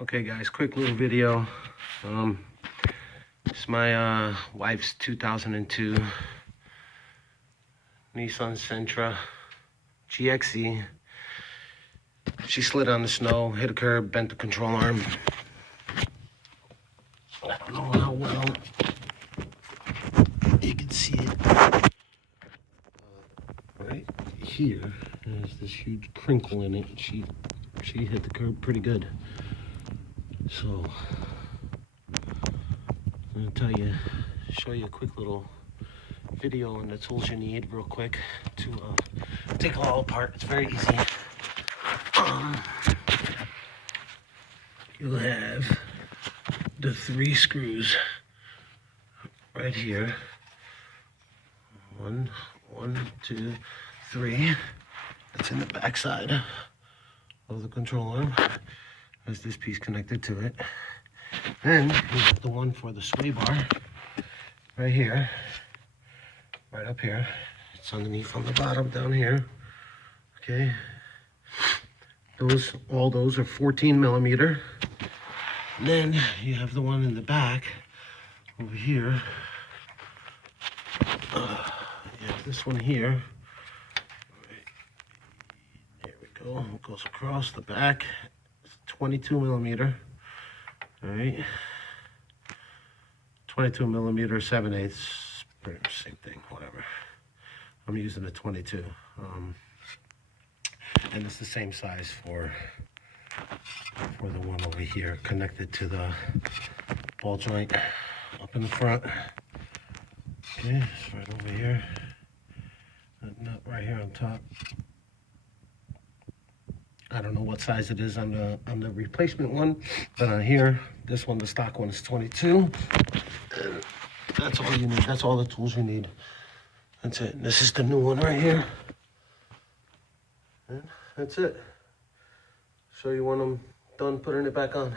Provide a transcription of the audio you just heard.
Okay guys, quick little video. It's my wife's 2002 Nissan Sentra GXE. She slid on the snow, hit a curb, bent the control arm. I don't know how well you can see it. Right here, there's this huge crinkle in it. She hit the curb pretty good. So I'm gonna show you a quick little video on the tools you need real quick to take it all apart. It's very easy. You'll have the 3 screws right here. 1, 2, 3. That's in the back side of the control arm. There's this piece connected to it. Then you have the one for the sway bar right here, right up here. It's underneath on the bottom down here. Okay. All those are 14 millimeter. And then you have the one in the back over here. You have this one here. There we go. It goes across the back. It's 22 millimeter. All right. 22 millimeter, 7/8. Pretty much same thing, whatever. I'm using a 22. And it's the same size for the one over here, connected to the ball joint up in the front. Okay, it's right over here. That nut right here on top. I don't know what size it is on the replacement one, but on here, this one, the stock one, is 22. And that's all you need. That's all the tools you need. That's it. This is the new one right here. And that's it. Show you when I'm done putting it back on.